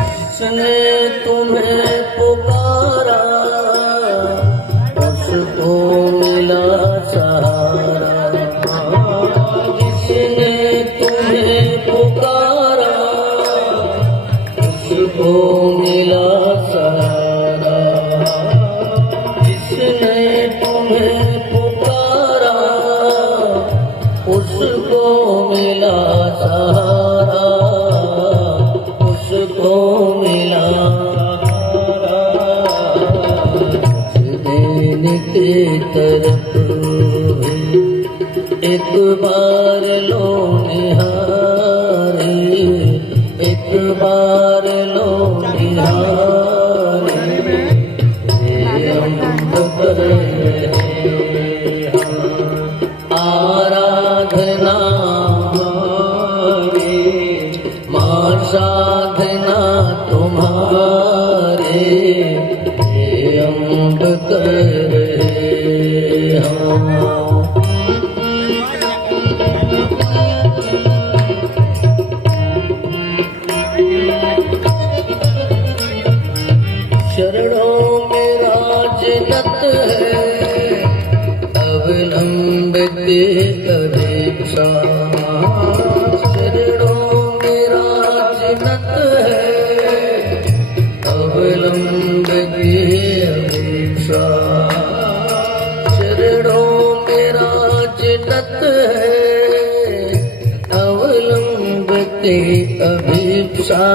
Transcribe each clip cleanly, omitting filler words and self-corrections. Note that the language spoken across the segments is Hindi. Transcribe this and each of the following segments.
जिसने तुम्हें पुकारा उसको मिला सहारा। जिसने तुम्हें पुकारा उसको मिला सहारा। जिसने तुम्हें पुकारा उसको मिला सहारा। उसको मिला देने की तरफ एक बार लो निहारे। एक बार लो निहारे। आराधना मां साधना तुम्हारे अम्ब कर रहे हम। शरणों में राजनत है अवलंब के अभिप्सा। शरणों में राजनत है अवलंब की अभिप्सा। शरणों में राजनत है अवलंब की अभिप्सा।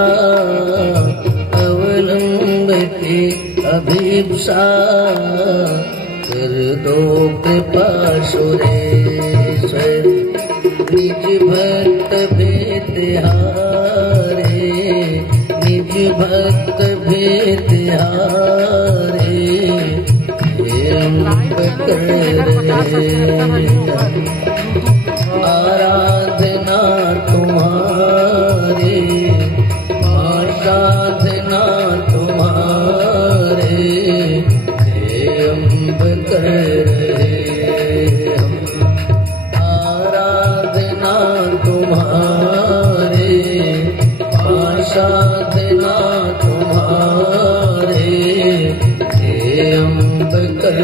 अवलंब की अभिप्सा कर दो कृपा सुरेश्वर। निज भक्त भेदहारे। निज भक्त भेदहारे अम्ब कर आराधना तुम्हारे मां साधना तुम्हारे अम्ब कर आराधना तुम्हारे मां साधना तुम्हारे अम्ब कर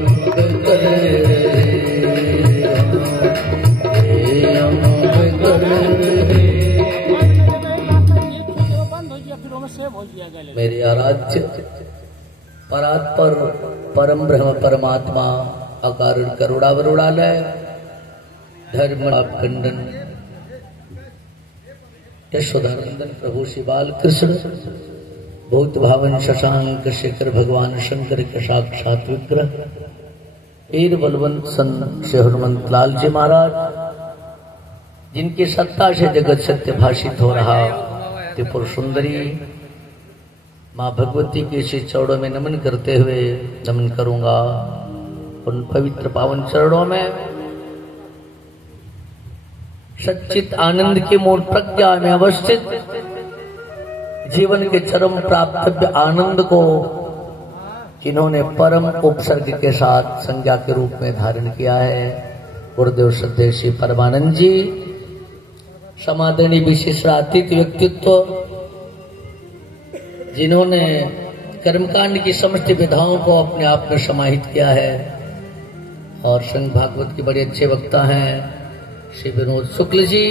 अम्ब कर अम्ब कर। मेरे आराध्य परात्पर परम ब्रह्म परमात्मा अकारण करुणावरुणालय धर्म खंडन यशोदानंदन प्रभु श्री बाल कृष्ण भूत भावन शशांक शेखर भगवान शंकर के साक्षात विग्रह वीर बलवंत सन श्री हनुमंत लाल जी महाराज जिनकी सत्ता से जगत सत्य भाषित हो रहा त्रिपुर सुंदरी माँ भगवती के श्री चरणों में नमन करते हुए नमन करूंगा। उन पवित्र पावन चरणों में सच्चित आनंद की मूल प्रज्ञा में अवस्थित जीवन के चरम प्राप्तव्य आनंद को जिन्होंने परम उपसर्ग के साथ संज्ञा के रूप में धारण किया है गुरुदेव श्रद्धेय श्री परमानंद जी समादरणीय विशिष्टातीत व्यक्तित्व जिन्होंने कर्मकांड की समस्त विधाओं को अपने आप में समाहित किया है और संघ भागवत के बड़े अच्छे वक्ता हैं श्री विनोद शुक्ल जी।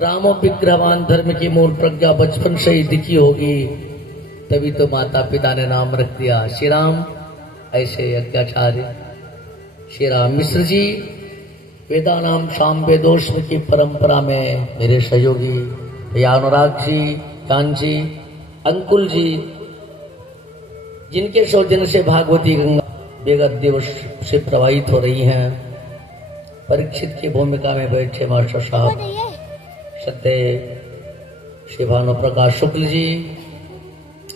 रामो विग्रहवान धर्म की मूल प्रज्ञा बचपन से ही दिखी होगी तभी तो माता पिता ने नाम रख दिया श्री राम। ऐसे यज्ञाचार्य श्री राम मिश्र जी वेदानाम साम वेदोष्म की परंपरा में मेरे सहयोगी भैया अनुराग जी कान जी अंकुल जी जिनके सौजन्य से भागवती गंगा बेगत दिवस से प्रवाहित हो रही हैं। परीक्षित की भूमिका में बैठे मास्टर साहब सत्य श्री भानु प्रकाश शुक्ल जी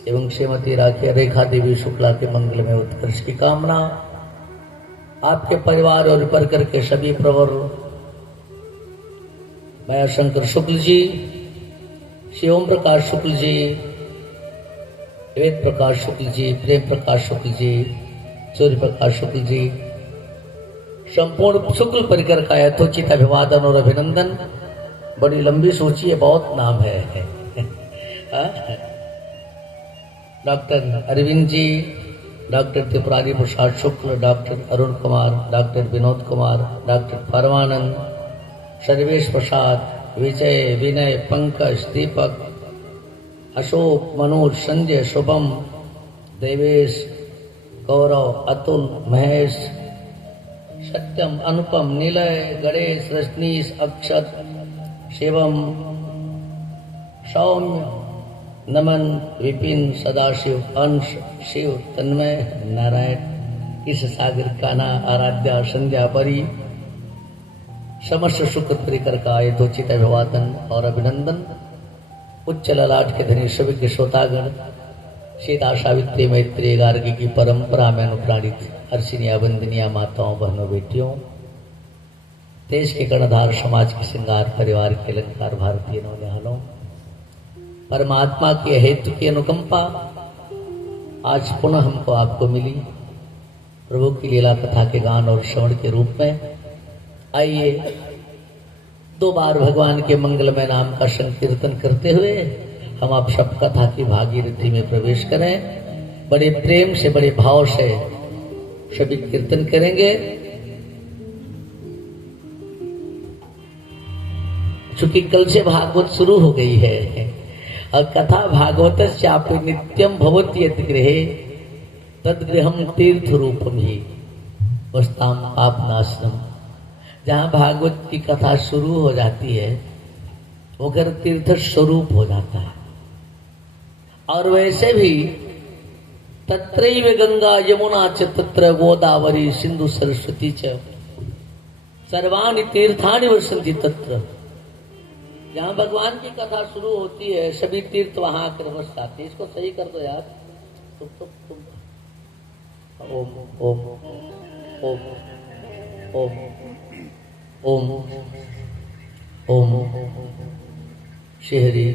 एवं श्रीमती रेखा देवी शुक्ला के मंगल में उत्कर्ष की कामना। आपके परिवार और परिकर के सभी प्रवर माया शंकर शुक्ल जी श्री ओम प्रकाश शुक्ल जी वेद प्रकाश शुक्ल जी प्रेम प्रकाश शुक्ल जी सूर्य प्रकाश शुक्ल जी, संपूर्ण शुक्ल परिकर का यथोचित अभिवादन और अभिनंदन। बड़ी लंबी सूची है, बहुत नाम है। Doctor Arvind ji, doctor Tripurari Prasad Shukla, doctor Arun Kumar, doctor Vinod Kumar, doctor Parmanand, Sarvesh Prasad, Vijay, Vinay, Pankaj, Deepak, Ashok, Manoj, Sanjay, Shubham, Devesh, Gaurav, Atul, Mahesh, Satyam, Anupam, Nilay, Ganesh, Rajneesh, Akshat, Shivam, Saumya, Naman, Vipin, Sadashiv, Ansh, Shiv, तन्मय, नारायण, इस सागर, काना, आराध्या, संध्या, परी, समस्त शुक्र परिकर का यथोचित अभिवादन और अभिनंदन। उच्च ललाट के धनी सभी के श्रोतागण, सीता सावित्री मैत्री गार्गी की परंपरा में अनुप्राणित अर्चनिया वंदनिया माताओं, बहनों, बेटियों, देश के कर्णधार, समाज के श्रृंगार, परिवार के अलंकार, भारतीय नौनिहालों, परमात्मा की हेतु की अनुकंपा आज पुनः हमको आपको मिली। प्रभु की लीला कथा के गान और श्रवण के रूप में आइए 2 बार भगवान के मंगलमय नाम का संकीर्तन करते हुए हम आप सब कथा की भागीरथी में प्रवेश करें। बड़े प्रेम से, बड़े भाव से सभी कीर्तन करेंगे। चूंकि कल से भागवत शुरू हो गई है और कथा भागवत चापि नित्यम भवति यत् गृहे तद्गृहम तीर्थ रूपम ही वस्ताम पापनाशनम। जहाँ भागवत की कथा शुरू हो जाती है वो घर तीर्थ स्वरूप हो जाता है। और वैसे भी तत्रैव गंगा यमुना च तत्र गोदावरी सिंधु सरस्वती च सर्वाणि तीर्थानि वसन्ति तत्र। जहाँ भगवान की कथा शुरू होती है सभी तीर्थ वहां आकर बस आते। इसको सही कर दो यार। तुम ओम ओम ओम ओम ओम ओम शेहरी।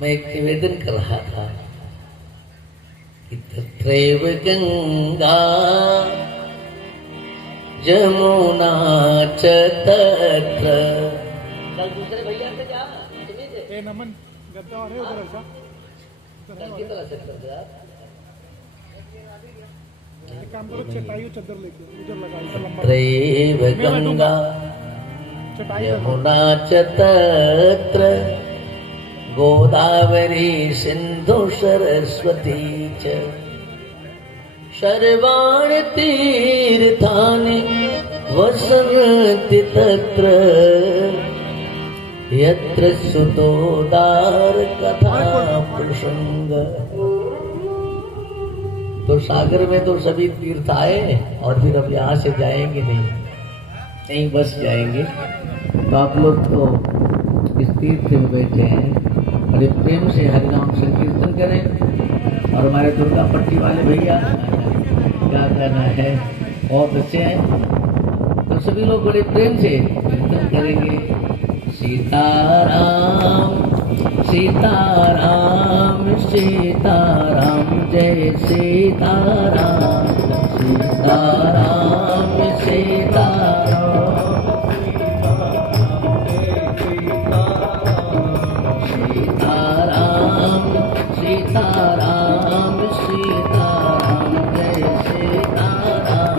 मैं एक निवेदन कर रहा था कि तत्रैव गंगा जमुना च तत्र। कल दूसरे भैया से क्या ए नमन गद्दा और है उधर ऐसा कल की तरह से कर दो यार। एक काम करो, चटाई चादर लेके उधर लगा इधर लंबा। तत्रैव गंगा यमुना च तत्र गोदावरी सिंधु सरस्वती च सर्वाणि तीर्थानि वसन्ति तत्र यत्र सुतोदार कथा प्रसंग। तो सागर में तो सभी तीर्थ आए और फिर अब यहाँ से जाएंगे नहीं बस जाएंगे। तो आप लोग तो इस तीर्थ में बैठे हैं, बड़े प्रेम से हरिनाम संकीर्तन करें। और हमारे दुर्गा पट्टी वाले भैया क्या करना है, बहुत अच्छे हैं। तो सभी लोग बड़े प्रेम से कीर्तन करेंगे। सीताराम सीताराम सीताराम जय सीताराम सीताराम सीताराम सीताराम सीताराम सीताराम जय सीताराम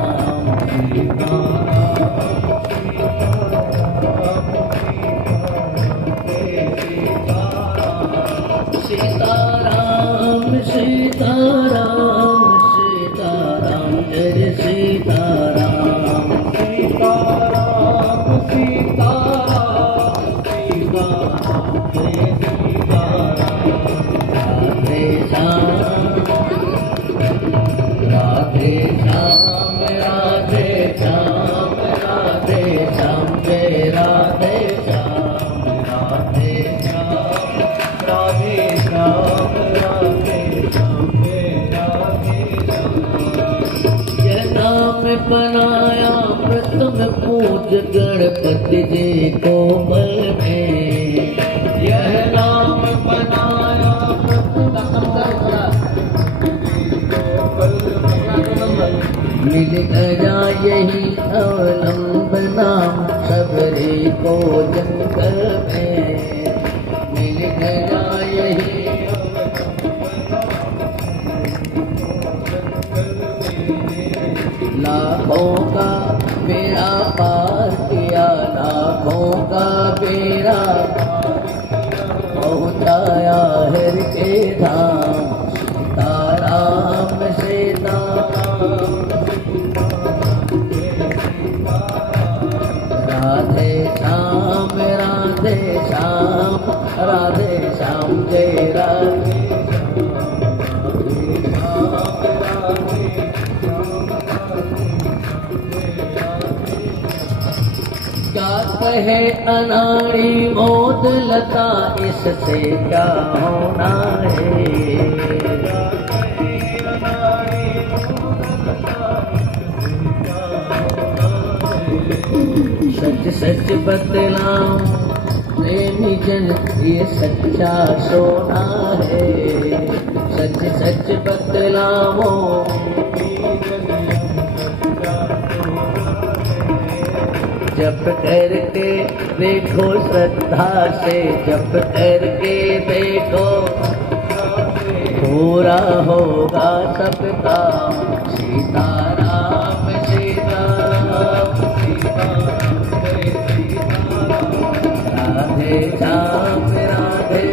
सीताराम सीताराम जय सीताराम सीताराम सीताराम सीताराम जय सीताराम। राधे श्याम राधे श्याम राधे श्याम जय राधे श्याम राधे श्याम राधे श्याम राधे श्याम जय राधे श्याम। यह नाम बनाया प्रथम पूज गणपति जी को बल में। यह नाम बनाया प्रथम मिल गया यही अवलंबना सबरे को जंगल में, मिल गया यही लाखों का बेड़ा पार किया, लाखों का बेड़ा पहुँचाया हर के धाम, सीताराम सीताराम राधे श्याम राधे श्याम, राधे श्याम जय राधे क्या कहे अनाड़ी मोद लता, इससे क्या होना है। सच सच बतलाऊं प्रेमी जन ये सच्चा सोना है, सच सच बतलाऊं जप करके देखो श्रद्धा से, जप करके देखो पूरा होगा सबका। सीताराम सीताराम राधे श्याम राधे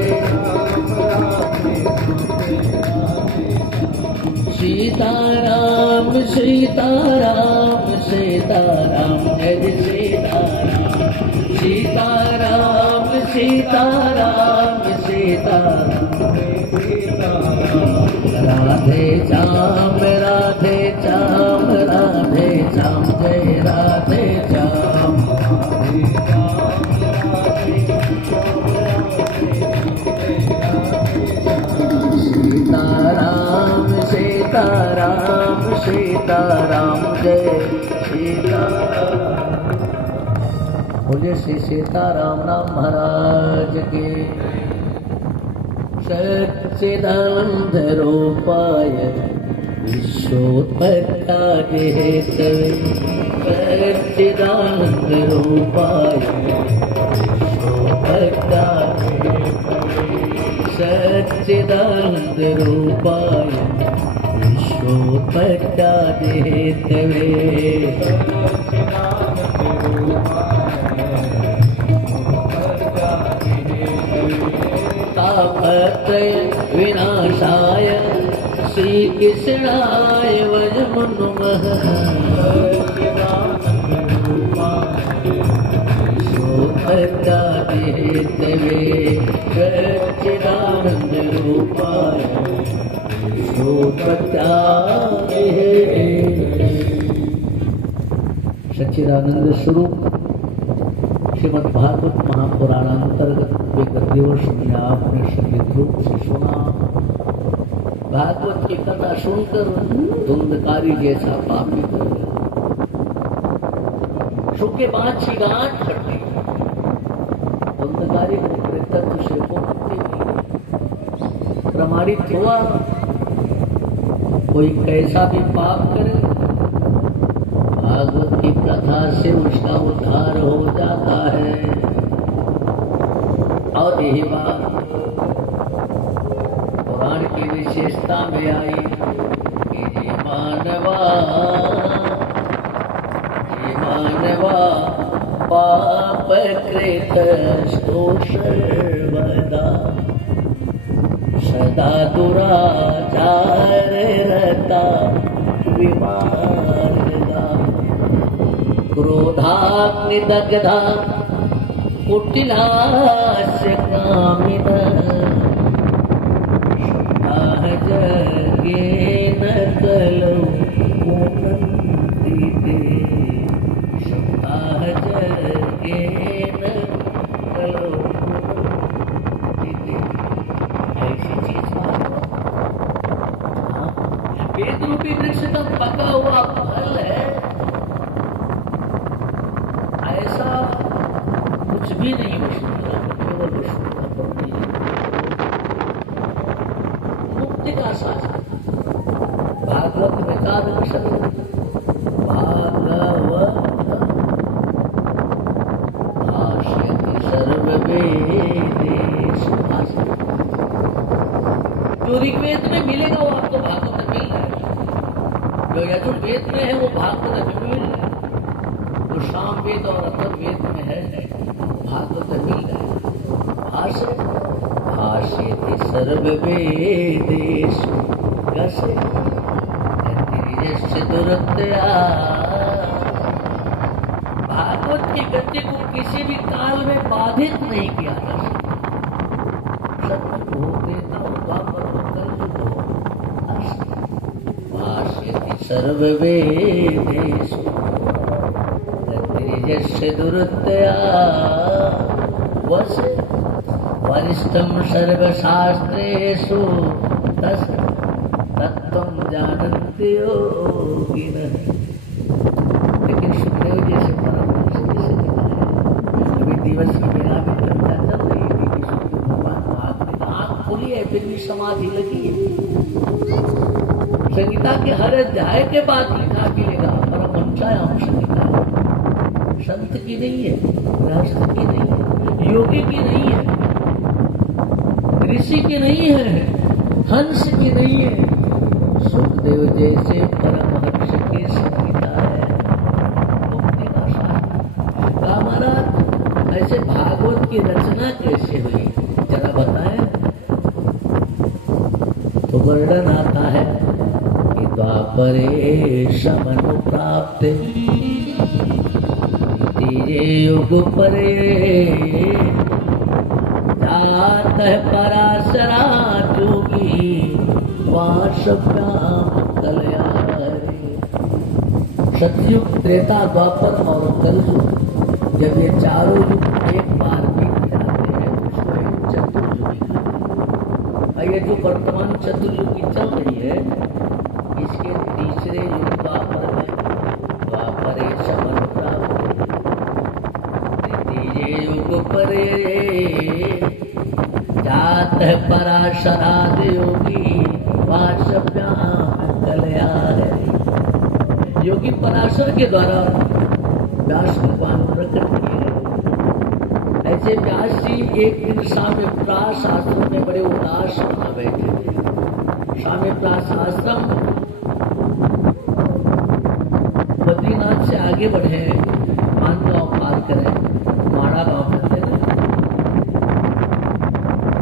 सीताराम सीताराम सीताराम जय सीताराम, सीताराम सीताराम सीताराम राधे श्याम राधे श्याम राधे श्याम जय राधे श्याम। सीताराम सीताराम सीताराम जय सीताराम। बोले श्री सीताराम राम महाराज के। सच्चिदानंद रूपाय विश्वोत्पत्ताये हेतवे, सच्चिदानंद रूपाय विश्वोत्पत्ताये सच्चिदानंद रूपाय विश्वोत्पत्ताये हेतवे, तापत्रय विनाशाय श्रीकृष्णाय वयं नुमः। विश्वोत्पत्ताये हेतवे सच्चिदानंद रूपाय विश्वोत्पत्ताये हेतवे। सच्चिदानंद स्वरूप श्रीमद् भागवत महापुराणांतर्गत गद्यवर्ष में आपने संगीत रूप से सुना। भागवत की कथा सुनकर धुंधकारी जैसा पापी हो गया। सुख के बाद की गांठ फट गई। धुंधकारी तत्व से मुक्ति नहीं, प्रमाणित हुआ कोई कैसा भी पाप करे भागवत की कथा से उसका उद्धार हो जाता है। और यही बात पुराण की विशेषता में आई कि ये मानवा पाप कृत सर्वदा, सदा दुराचार रता विमार्गा, क्रोधाग्निदग्धा कुटिलास्य कामिना, सहजगेन कलौ पुनन्ति ते, सहजगेन कलौ पुनन्ति ते। ऐसी चीज वेद रूपी वृक्ष का पका हुआ फल है, ऐसा कुछ भी नहीं हो सकता, केवल मुक्ति का साधन। भागवत में 4 अक्षर जो यजुर्वेद में है वो भागवत मिल है, जो साम वेद और अथर्ववेद में है भागवत मिल है। भाष्य भाष्यति सर्ववेदेषु कस्य यस्य दुरत्या। भागवत की गति को किसी भी काल में बाधित नहीं किया जा सकता। सत्य हो देता होगा पर भाष्यति सर्ववेदेषु यस्य दुरत्या वस वरिष्ठं सर्वशास्त्रेषु तस्य तत्त्वं जानन्ति योगिनः। लेकिन सुखदेव जैसे परम पुरुष जैसे अभी दिवस की बेला में चर्चा चल रही थी कि सुखदेव भगवान को आँख खुली है फिर भी समाधि लगी है। संगीता के हर अध्याय के बाद लिखा मिलेगा परम वंशायाम संगीता संत की नहीं है, गृहस्थ की नहीं है, योगी की नहीं है, ऋषि की नहीं है, हंस की नहीं है, सुखदेव जैसे परमहंस की संगीता है, मुक्ति का शास्त्र। महाराज ऐसे भागवत की रचना कैसे हुई जरा बताएं। तो वर्णन आता है कि द्वापरे समनु प्राप्ते युग परे जात है पराशरा जोगी वासव्याम कलयारे। सतयुग, त्रेता, द्वापर और कलयुग जब ये चारों युग एक बार बीत जाते हैं उसको एक चतुर्युगी कहते हैं। ये जो वर्तमान चतुर्युगी चल रही है इसके तीसरे युग द्वापर में द्वापरे समन प्राप्त युग परे जात है पराशराद योगी वासव्याम कलयारे। योगी पराशर के द्वारा व्यास भगवान प्रकट किए। ऐसे व्यास जी एक दिन साम्यप्रास आश्रम में बड़े उदास बना बैठे थे। साम्यप्रास आश्रम बद्रीनाथ से आगे बढ़े, मानगांव पार करें, माड़ा गांव करते हैं,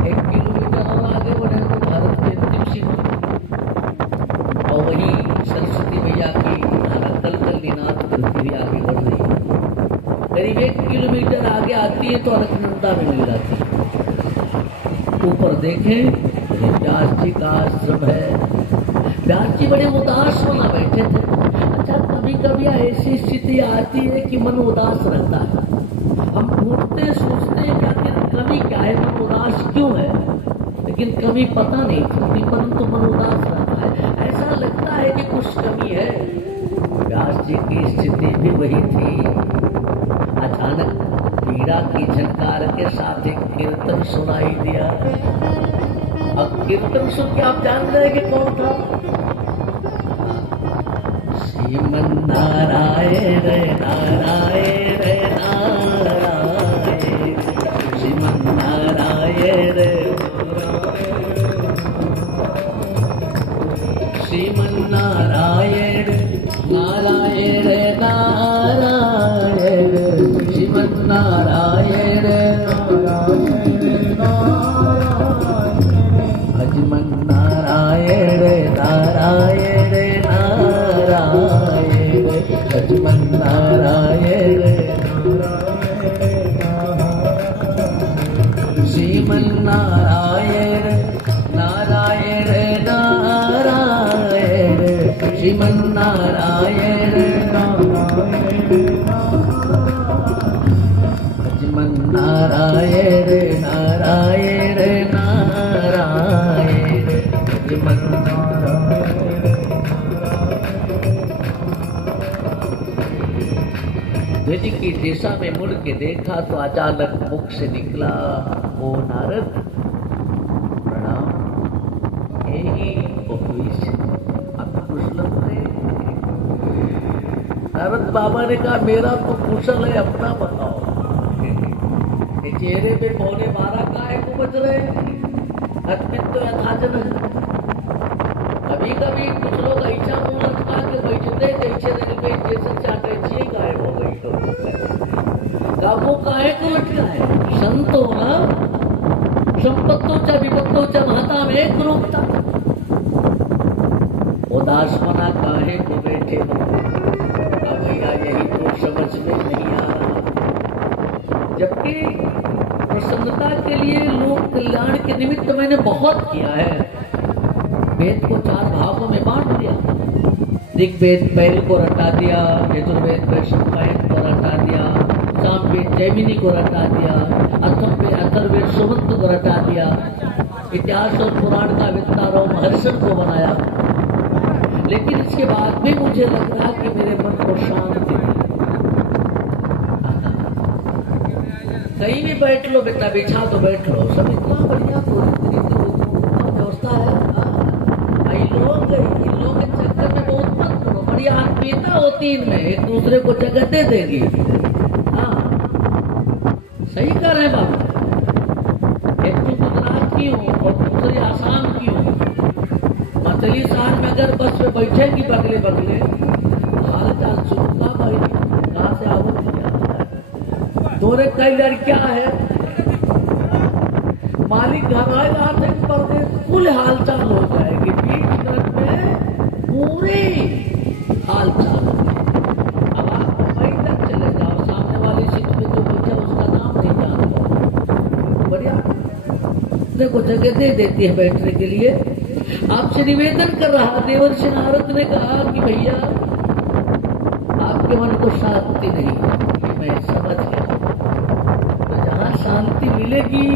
1 किलोमीटर और आगे बढ़े तो भारत के अंतिम सीमा और वही सरस्वती मैया की कलकल्लीनाथ पृथ्वी आगे बढ़ रही है। करीब 1 किलोमीटर आगे आती है तो अलकनंदा में मिल जाती है। ऊपर देखें व्यास जी का आश्रम है। व्यास जी बड़े उदास होना बैठे थे। अच्छा, कभी कभी ऐसी स्थिति आती है कि मन उदास रहता है। हम ढूंढते सोचते हैं कि आखिर कमी क्या है, मन उदास क्यों है, लेकिन कमी पता नहीं चलती, परंतु मन उदास रहता है। ऐसा लगता है कि कुछ कमी है। व्यास जी की स्थिति भी वही थी। अचानक पीड़ा की झनकार के साथ एक कीर्तन सुनाई दिया। अब कीर्तन सुन के आप जान रहे कि कौन था? श्रीमन नारायण नारायण नारायण, श्रीमन नारायण श्रीमन नारायण नारायण नारायण, श्रीमन नारायण भजमन नारायण नारायण नारायण, भजमन नारायण श्रीमन नारायण नारायण नारायण, श्रीमन नारायण भजमन नारायण नारायण नारायण, भजमन ध्वनि की दिशा में मुड़ के देखा तो अचानक मुख से निकला, ओ नारद प्रणाम, यही आप कुशल है? नारद बाबा ने कहा मेरा तो कुशल है, अपना बताओ। चेहरे पे 12:15 काहे को बज रहे? अद्वित तो यथाजन है। कभी कभी कुछ लोग ऐसा मुंह लटका के मायक लटका है। संतो न संपत्तोच्या विपत्तोच्या महता में एक रूपता। उदास मना काहे को बैठे हो, अब भैया यही तो समझ में नहीं आ रहा। जबकि प्रसन्नता के लिए लोक कल्याण के निमित्त मैंने बहुत किया है। वेद को 4 भागों में बांट दिया। ऋग्वेद बैल को रटा दिया, यजुर्वेद वैशंपायन को रटा दिया, सामवेद जैमिनी को रटा दिया, अथर्ववेद सुमंत को रटा दिया, इतिहास और पुराण का विस्तार और महर्षण को बनाया। लेकिन इसके बाद भी मुझे लग रहा कि मेरे मन को शांति नहीं। कहीं भी बैठ लो बेटा, बिछा तो बैठ लो, सब इतना बढ़िया व्यवस्था है। इन लोग के चक्कर में बहुत मत करो। बढ़िया आत्मीयता होती इनमें, एक दूसरे को जगह दे देगी। हाँ सही कर रहे बाबा। एक तो गुजरात की हूँ और दूसरी आसाम की हूँ। मतली शहर में अगर बस में बैठेगी बगले बगले, हाल चाल सुनना भाई, कहाँ से आओ तोरे कई लड़कियां है, मालिक घर आएगा कुल हाल चाल हो जाएगी। 20 मिनट में पूरी हाल चाल। अब आप मुंबई तक चले जाओ, सामने वाली सीट पे जो बच्चा उसका नाम नहीं जानता, बढ़िया देखो जगह दे देती है बैठने के लिए। आपसे निवेदन कर रहा देवर्षि नारद ने कहा कि भैया आपके मन को शांति नहीं, मैं समझ गया। तो जहां शांति मिलेगी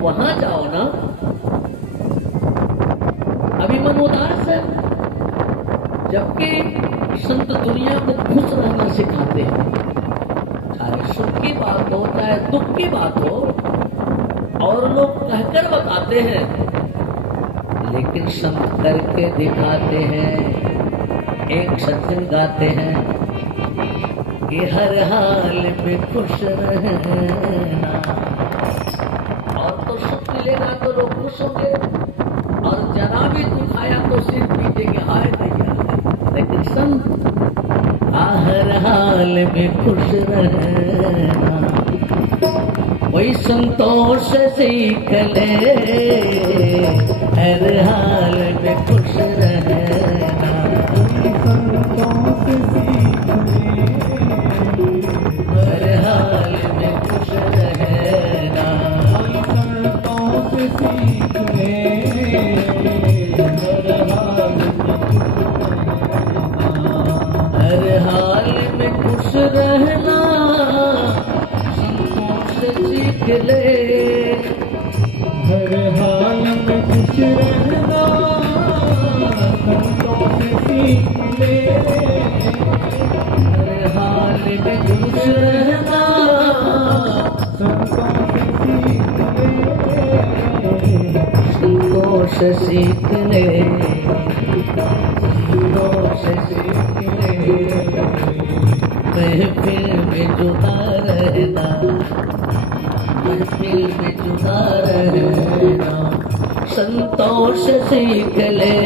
वहां जाओ ना। अभी मन उदास है, जबकि संत दुनिया को खुश रहना सिखाते हैं। चाहे सुख की बात हो चाहे दुख की बात हो, और लोग कहकर बताते हैं, लेकिन संत करके दिखाते हैं। एक सज्जन गाते हैं कि हर हाल में खुश रहना, और तो सुख मिलेगा तो लोग खुश होंगे, और जरा भी दुख आया तो सिर पीटेंगे, हाय भैया। लेकिन संत हर हाल में खुश रहना, वही संतोष सीख ले, हर हाल में खुश रहना, संतोष सीख ले, हर हाल में खुश रहना, संतोष सीख ले, हर हाल में खुश रहना, संतोष सीख ले, हर हाल में खुश रहना, संतोष सीख ले, हर हाल में खुश रहना, संतोष सीख ले, संतोष सीख ले, संतोष सीख ले, महफिल में जुदा रहना, महफिल में जुदा रहना, संतोष सीख ले,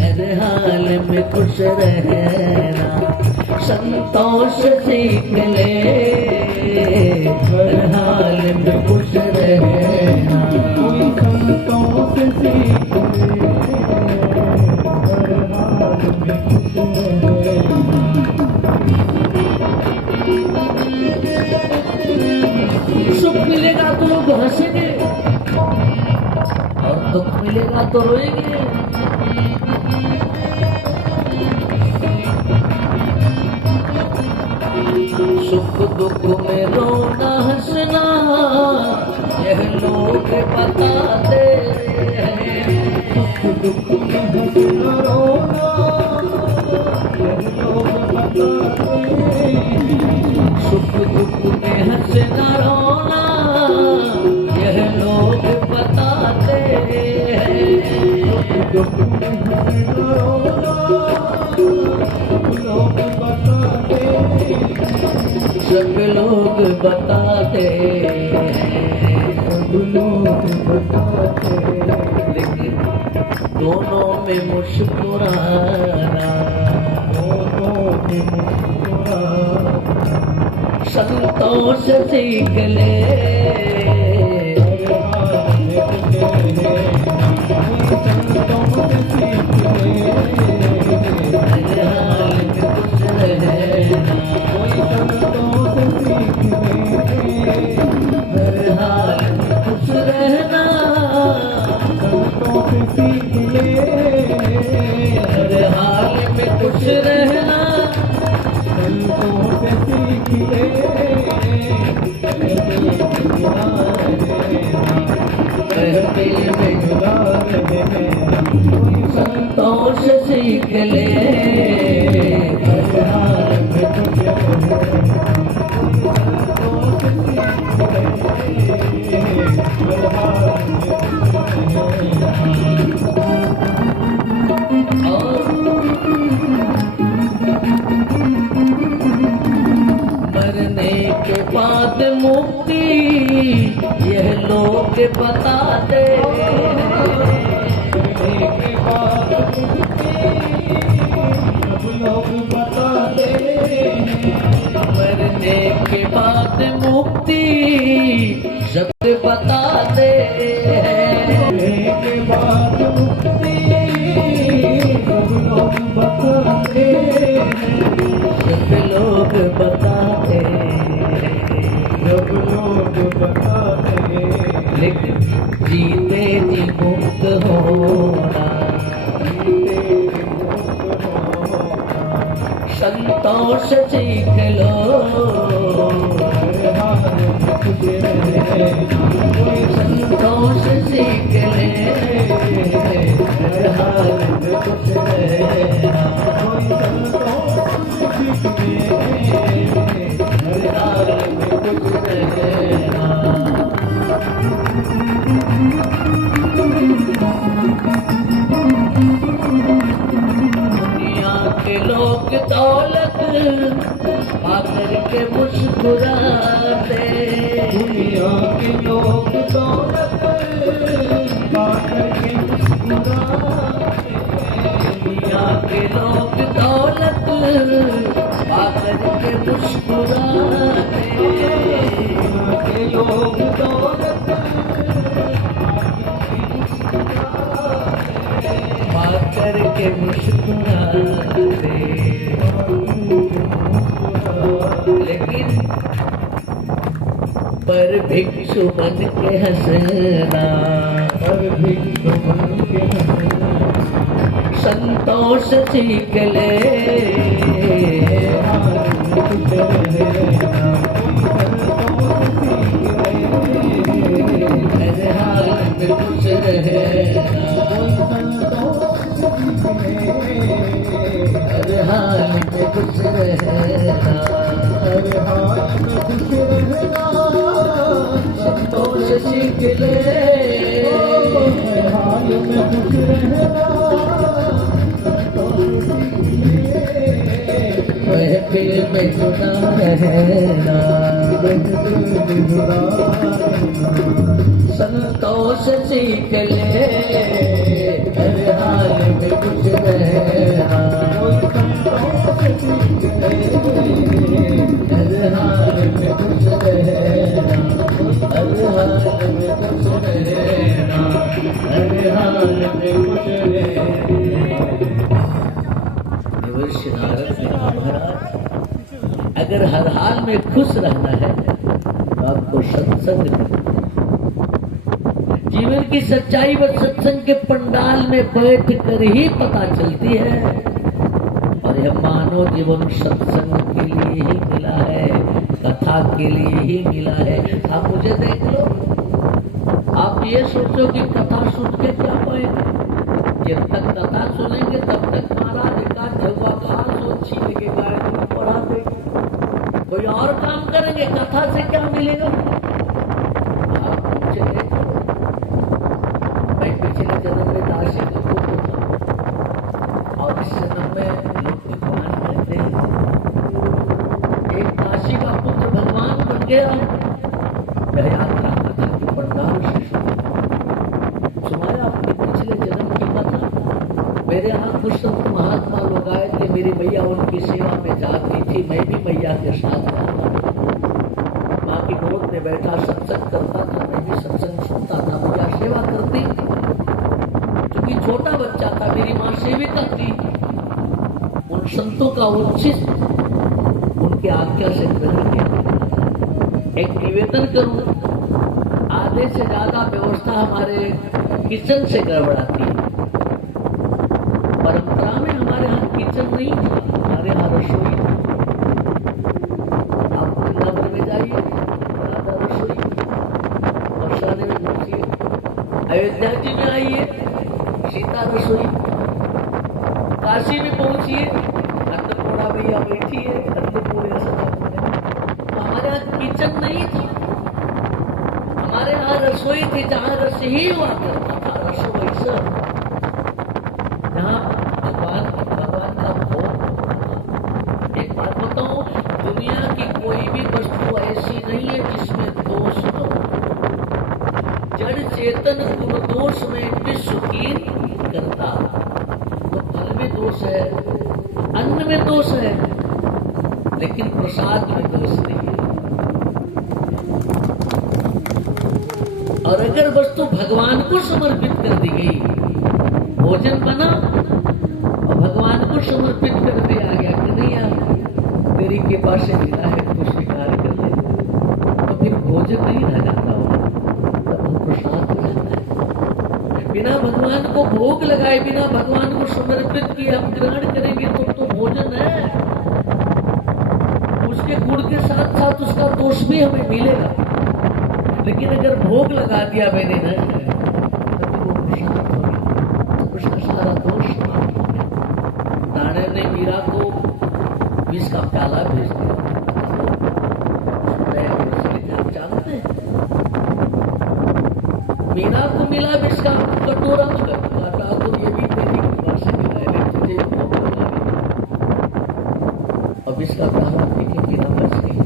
हर हाल में खुश रहना, संतोष सीख ले, हर हाल में खुश रहना, संतोष सीख ले, हर हाल में खुश रहना। सुख मिलेगा तो लोग हंसेंगे, और दुख मिलेगा तो रोएंगे। सुख दुख में रोना हंसना, यह लोग बताते हैं। सुख दुख में हंसना रोना, यह लोग बताते हैं। सुख दुख में हंसना रोना, यह लोग बताते हैं। सुख दुख में हंसना रोना, लोग बताते हैं। सब लोग बताते हैं, सब लोग बताते हैं। लेकिन दोनों में मुस्कुराना, दोनों में मुस्कुराना, संतोष सीख ले, संतोष सीख ले, मरने के बाद मुक्ति यह लोग बताते, मरने के बाद मुक्ति जब बताते, मरने के बाद मुक्ति जब लोग बताते, जब लोग बताते, लेकिन जीते जी मुक्त होना, संतोष सीख लो, संतोष सीख ले, हर हाल में खुश रहना, हर हाल में खुश रहना। के लोग दौलत पाकर के मुस्कुराते, दुनिया के लोग दौलत पाकर के मुस्कुराते, दुनिया के लोग दौलत पाकर के मुस्कुराते, दुनिया के लोग दौलत पाकर के मुस्कुराते, लेकिन पर भिक्षु बन के हंसना, पर भिक्षु बन के हंसना, संतोष सीख ले, हर हाल में खुश रहना, हर हाल में खुश रहना, हर हाल में खुश रहना, संतोष सीख ले, हर हाल में खुश रहना, महफिल में जुड़ा रहना, संतोष सीख ले, हर हाल में खुश रहना, हर हाल में खुश रहना, हर हाल में खुश रहना, हर हाल में खुश रहना। अगर हर हाल में खुश रहना है तो आपको सत्संग करना। जीवन की सच्चाई व सत्संग के पंडाल में बैठ कर ही पता चलती है, और यह मानव जीवन सत्संग के लिए ही मिला है, कथा के लिए ही मिला है। आप मुझे देख लो, आप ये सोचो कि कथा सुन के क्या पाएंगे? जब तक कथा सुनेंगे तब तक महाराज का जगवा खास और छीन के गाय पढ़ा देंगे, कोई और काम करेंगे, कथा से क्या मिलेगा? आप मुझे देख लो, मैं पिछले जन्म में दासी का पुत्र था, और इस जन्म में लोग भगवान कहते हैं। एक दासी का पुत्र भगवान बन गया। यात्रा कथा की पंडाल से सुनाया अपने पिछले जन्म की कथा। मेरे यहाँ कुछ संत महात्मा लोग आए थे, मेरी मैया उनकी सेवा में जाती थी, मैं भी मैया के साथ रहता। की गोद में बैठा सत्संग करता था, मैं भी सत्संग सुनता था, पूजा सेवा करती। क्योंकि छोटा बच्चा था, मेरी माँ सेविका थी। उन संतों का उचित उनकी आज्ञा से ग्रहण किया। एक निवेदन करूं, आधे से ज्यादा व्यवस्था हमारे किचन से गड़बड़ाती है। परंपरा में हमारे यहाँ किचन नहीं था, हमारे यहाँ रसोई था। आप वृंदावन में जाइए, राधा रसोई, बरसाने में घुसिए, अयोध्या जी में आइए, सीता रसोई, काशी में पहुंचिए, अन्नपूर्णा भैया बैठी है, अन्नपूर्णा सदा। तो हमारे यहाँ किचन नहीं था, हमारे यहाँ रसोई थी जहाँ रस ही हुआ करता था, रसोई सब, जहाँ भगवान का भोग। एक बात बताऊं, दुनिया की कोई भी वस्तु ऐसी नहीं है जिसमें दोष न हो। जड़ चेतन गुण दोष में विश्व की करता। तो फल में दोष है, अन्न में दोष है, लेकिन प्रसाद में दोष नहीं है। और अगर वस्तु भगवान को समर्पित कर दी गई, भोजन बना और भगवान को समर्पित कर दिया गया कि नहीं यार तेरी कृपा से मिला है, तो स्वीकार कर ले, तो फिर भोजन नहीं रह जाता होगा, तो प्रसाद हो जाता है। बिना भगवान को भोग लगाए, बिना भगवान को समर्पित किए हम ग्रहण करेंगे तो भोजन है। उसके गुण के साथ साथ उसका दोष भी हमें मिलेगा। लेकिन अगर भोग लगा दिया मैंने न, तो वो प्रसाद हो गया, उसका सारा दोष समाप्त हो गया। नारायण ने मीरा को विष का प्याला भेज दिया। आप जानते हैं, मीरा को मिला विष का कटोरा, तो ये भी तेरी कृपा से मिला है, तुझे भोग लगा और विष का प्याला पी के मीरा बच गई।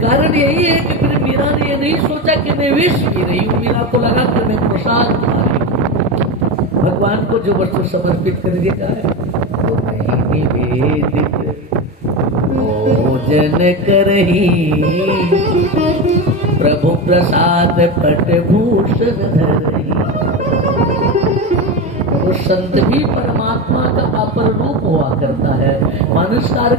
कारण यही है कि फिर मीरा ने ये नहीं सोचा कि मैं विष पी रही हूं, मीरा को लगा कि मैं प्रसाद खा रही हूं। भगवान को जो वस्तु समर्पित कर देता है तो नहीं निवेदित भोजन करही, प्रभु प्रसाद पट भूषण धरही। तो संत भी परमात्मा का अपर रूप हुआ करता है। मानसकार